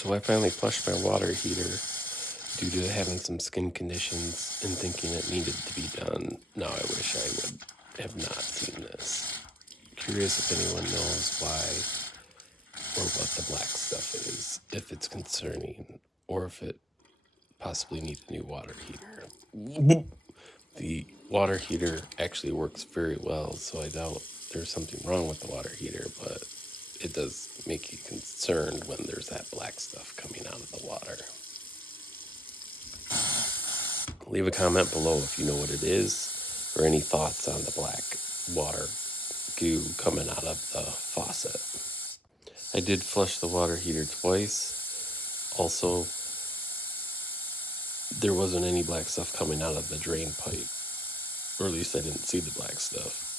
So I finally flushed my water heater due to having some skin conditions and thinking it needed to be done. Now I wish I would have not seen this. Curious if anyone knows why or what the black stuff is, if it's concerning, or if it possibly needs a new water heater. The water heater actually works very well, so I doubt there's something wrong with the water heater, but it does make you concerned when there's that black stuff coming out of the water. Leave a comment below if you know what it is or any thoughts on the black water goo coming out of the faucet. I did flush the water heater twice. Also, there wasn't any black stuff coming out of the drain pipe, or at least I didn't see the black stuff.